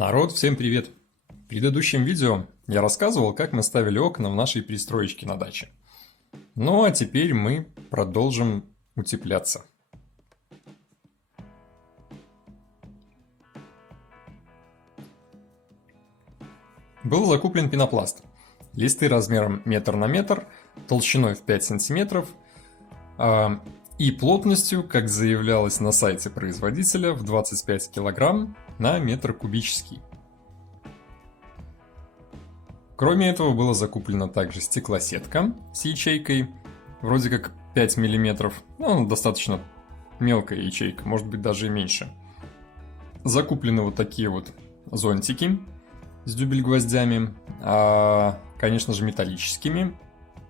Народ, всем привет! В предыдущем видео я рассказывал, как мы ставили окна в нашей пристроечке на даче. Ну а теперь мы продолжим утепляться. Был закуплен пенопласт. Листы размером метр на метр, толщиной в 5 сантиметров и плотностью, как заявлялось на сайте производителя, в 25 килограмм на метр кубический. Кроме этого была закуплена также стеклосетка с ячейкой, вроде как 5 мм, ну, достаточно мелкая ячейка, может быть даже и меньше. Закуплены вот такие вот зонтики с дюбель-гвоздями, конечно же металлическими,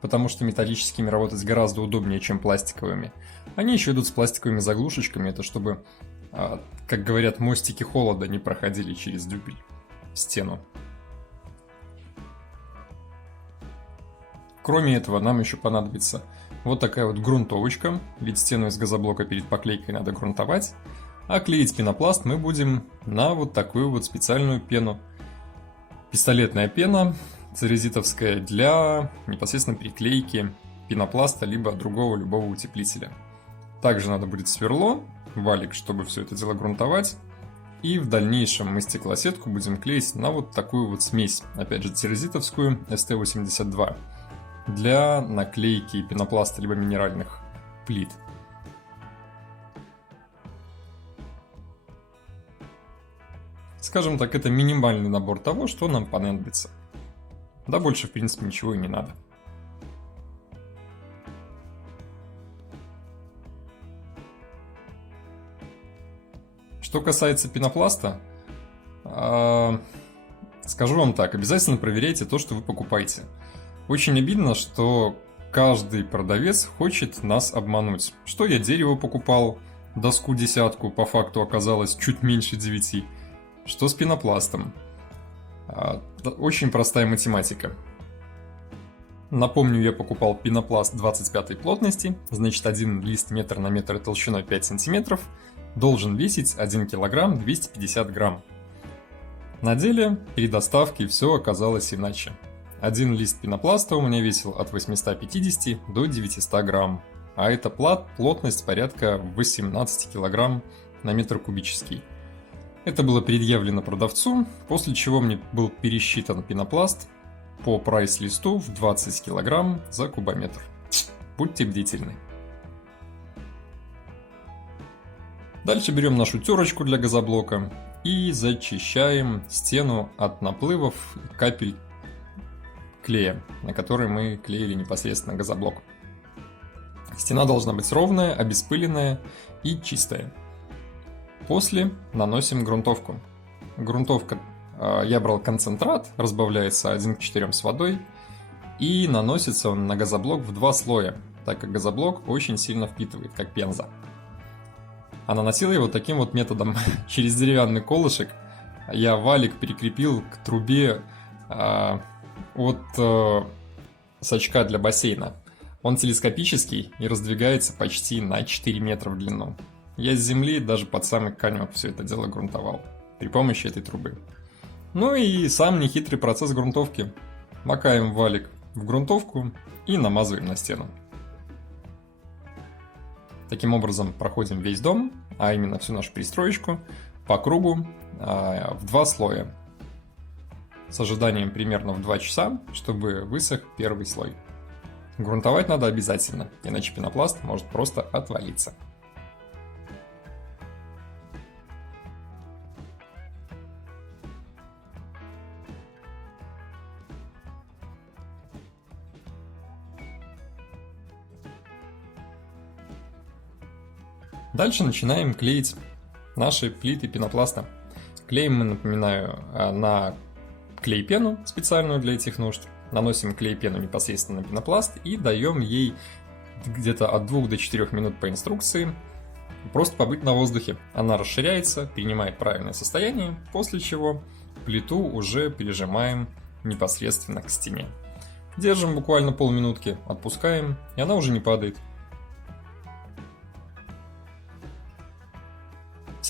потому что металлическими работать гораздо удобнее, чем пластиковыми. Они еще идут с пластиковыми заглушечками, это чтобы, как говорят, мостики холода не проходили через дюбель в стену. Кроме этого, нам еще понадобится вот такая вот грунтовочка, ведь стену из газоблока перед поклейкой надо грунтовать, а клеить пенопласт мы будем на вот такую вот специальную пену. Пистолетная пена церезитовская для непосредственно приклейки пенопласта либо другого любого утеплителя. Также надо будет сверло, валик, чтобы все это дело грунтовать. И в дальнейшем мы стеклосетку будем клеить на вот такую вот смесь, опять же церезитовскую ST82, для наклейки пенопласта либо минеральных плит. Скажем так, это минимальный набор того, что нам понадобится. Да больше, в принципе, ничего и не надо. Что касается пенопласта, скажу вам так, обязательно проверяйте то, что вы покупаете. Очень обидно, что каждый продавец хочет нас обмануть. Что я дерево покупал, доску десятку, по факту оказалось чуть меньше 9. Что с пенопластом? Очень простая математика. Напомню, я покупал пенопласт 25 плотности, значит один лист метр на метр толщиной 5 сантиметров должен весить 1 килограмм 250 грамм. На деле при доставке все оказалось иначе. Один лист пенопласта у меня весил от 850 до 900 грамм, а это плотность порядка 18 килограмм на метр кубический. Это было предъявлено продавцу, после чего мне был пересчитан пенопласт по прайс-листу в 20 килограмм за кубометр. Будьте бдительны. Дальше берем нашу терочку для газоблока и зачищаем стену от наплывов и капель клея, на который мы клеили непосредственно газоблок. Стена должна быть ровная, обеспыленная и чистая. После наносим грунтовку. Грунтовка, я брал концентрат, разбавляется 1 к 4 с водой, и наносится он на газоблок в 2 слоя, так как газоблок очень сильно впитывает, как пенза. А наносил его таким вот методом. Через деревянный колышек я валик прикрепил к трубе от сачка для бассейна. Он телескопический и раздвигается почти на 4 метра в длину. Я с земли даже под самый конек все это дело грунтовал при помощи этой трубы. Ну и сам нехитрый процесс грунтовки. Макаем валик в грунтовку и намазываем на стену. Таким образом проходим весь дом, а именно всю нашу пристроечку, по кругу в 2 слоя. С ожиданием примерно в 2 часа, чтобы высох первый слой. Грунтовать надо обязательно, иначе пенопласт может просто отвалиться. Дальше начинаем клеить наши плиты пенопласта. Клеим мы, напоминаю, на клей-пену специальную для этих нужд. Наносим клей-пену непосредственно на пенопласт и даем ей где-то от 2 до 4 минут по инструкции просто побыть на воздухе. Она расширяется, принимает правильное состояние, после чего плиту уже прижимаем непосредственно к стене. Держим буквально полминутки, отпускаем, и она уже не падает.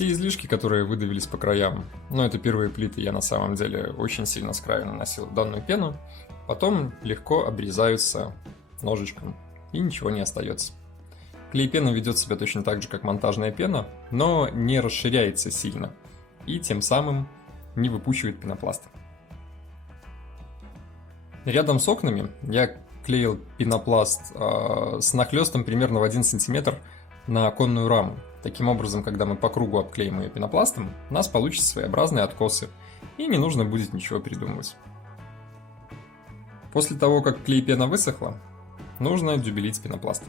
Те излишки, которые выдавились по краям, но это первые плиты, я на самом деле очень сильно с краю наносил данную пену, потом легко обрезаются ножичком и ничего не остается. Клей-пена ведет себя точно так же, как монтажная пена, но не расширяется сильно и тем самым не выпучивает пенопласт. Рядом с окнами я клеил пенопласт с нахлестом примерно в 1 см на оконную раму. Таким образом, когда мы по кругу обклеим ее пенопластом, у нас получатся своеобразные откосы, и не нужно будет ничего придумывать. После того, как клей-пена высохла, нужно дюбелить пенопласт.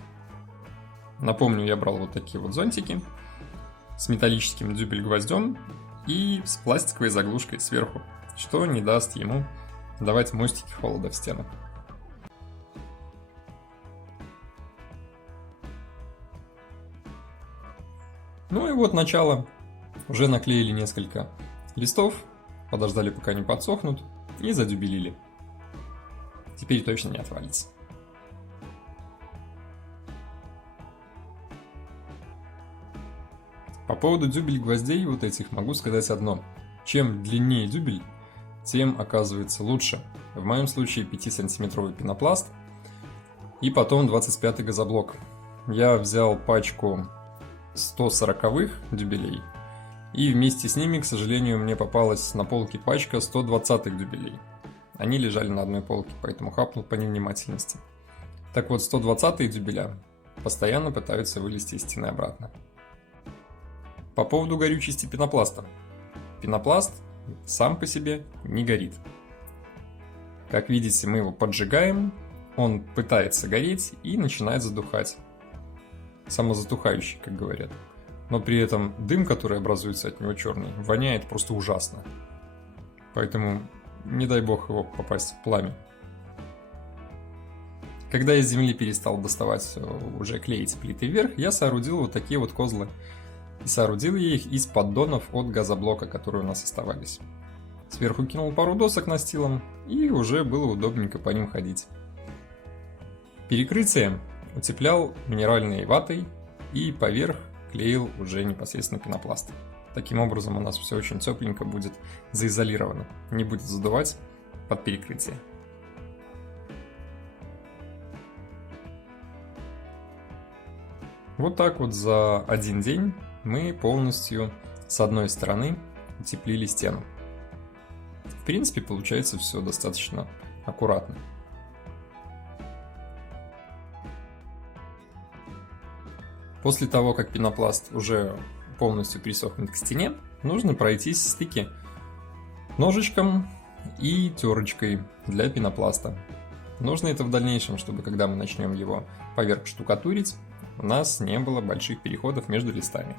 Напомню, я брал вот такие вот зонтики с металлическим дюбель-гвоздем и с пластиковой заглушкой сверху, что не даст ему давать мостики холода в стену. Ну и вот начало. Уже наклеили несколько листов, подождали, пока они подсохнут, и задюбелили. Теперь точно не отвалится. По поводу дюбель-гвоздей вот этих могу сказать одно. Чем длиннее дюбель, тем оказывается лучше. В моем случае 5-сантиметровый пенопласт и потом 25-й газоблок. Я взял пачку 140-х дюбелей, и вместе с ними, к сожалению, мне попалась на полке пачка 120-х дюбелей. Они лежали на одной полке, поэтому хапнул по невнимательности. Так вот, 120-е дюбеля постоянно пытаются вылезти из стены обратно. По поводу горючести пенопласта. Пенопласт сам по себе не горит. Как видите, мы его поджигаем, он пытается гореть и начинает задухать. Самозатухающий, как говорят. Но при этом дым, который образуется от него черный, воняет просто ужасно. Поэтому не дай бог его попасть в пламя. Когда я с земли перестал доставать уже клеить плиты вверх, я соорудил вот такие вот козлы. И соорудил я их из поддонов от газоблока, которые у нас оставались. Сверху кинул пару досок настилом, и уже было удобненько по ним ходить. Перекрытие утеплял минеральной ватой и поверх клеил уже непосредственно пенопласт. Таким образом у нас все очень тепленько будет заизолировано, не будет задувать под перекрытие. Вот так вот за один день мы полностью с одной стороны утеплили стену. В принципе, получается все достаточно аккуратно. После того, как пенопласт уже полностью присохнет к стене, нужно пройтись стыки ножичком и терочкой для пенопласта. Нужно это в дальнейшем, чтобы когда мы начнем его поверх штукатурить, у нас не было больших переходов между листами.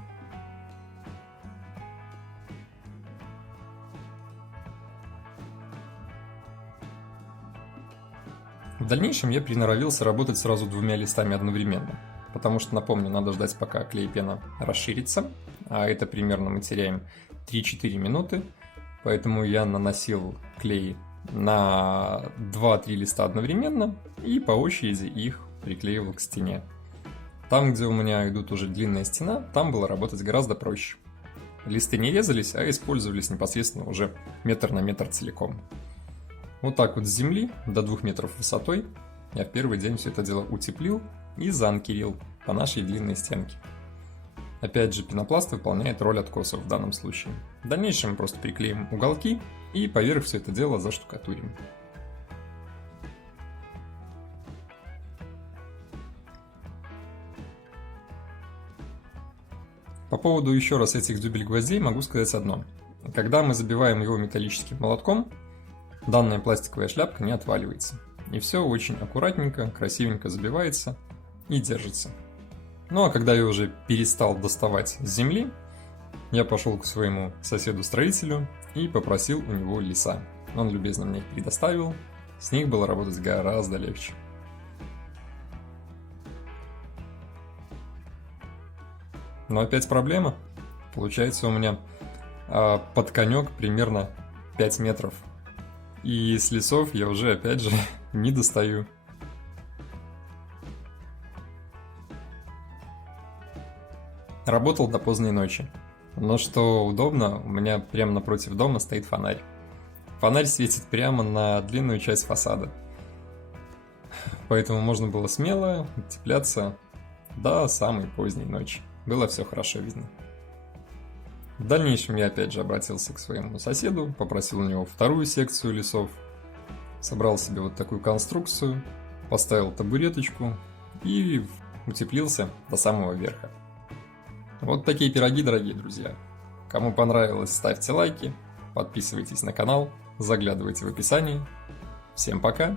В дальнейшем я приноровился работать сразу двумя листами одновременно, потому что, напомню, надо ждать, пока клей-пена расширится, а это примерно мы теряем 3-4 минуты, поэтому я наносил клей на 2-3 листа одновременно и по очереди их приклеивал к стене. Там, где у меня идут уже длинная стена, там было работать гораздо проще. Листы не резались, а использовались непосредственно уже метр на метр целиком. Вот так вот с земли до 2 метров высотой я в первый день все это дело утеплил и заанкерил по нашей длинной стенке. Опять же, пенопласт выполняет роль откосов в данном случае. В дальнейшем мы просто приклеим уголки и поверх все это дело заштукатурим. По поводу еще раз этих дюбель-гвоздей могу сказать одно. Когда мы забиваем его металлическим молотком, данная пластиковая шляпка не отваливается. И все очень аккуратненько, красивенько забивается и держится. Ну а когда я уже перестал доставать с земли, я пошел к своему соседу-строителю и попросил у него леса. Он любезно мне их предоставил, с них было работать гораздо легче. Но опять проблема. Получается у меня под конек примерно 5 метров. И с лесов я уже опять же не достаю. Работал до поздней ночи. Но что удобно, у меня прямо напротив дома стоит фонарь. Фонарь светит прямо на длинную часть фасада. Поэтому можно было смело цепляться до самой поздней ночи. Было все хорошо видно. В дальнейшем я опять же обратился к своему соседу, попросил у него вторую секцию лесов, собрал себе вот такую конструкцию, поставил табуреточку и утеплился до самого верха. Вот такие пироги, дорогие друзья. Кому понравилось, ставьте лайки, подписывайтесь на канал, заглядывайте в описание. Всем пока!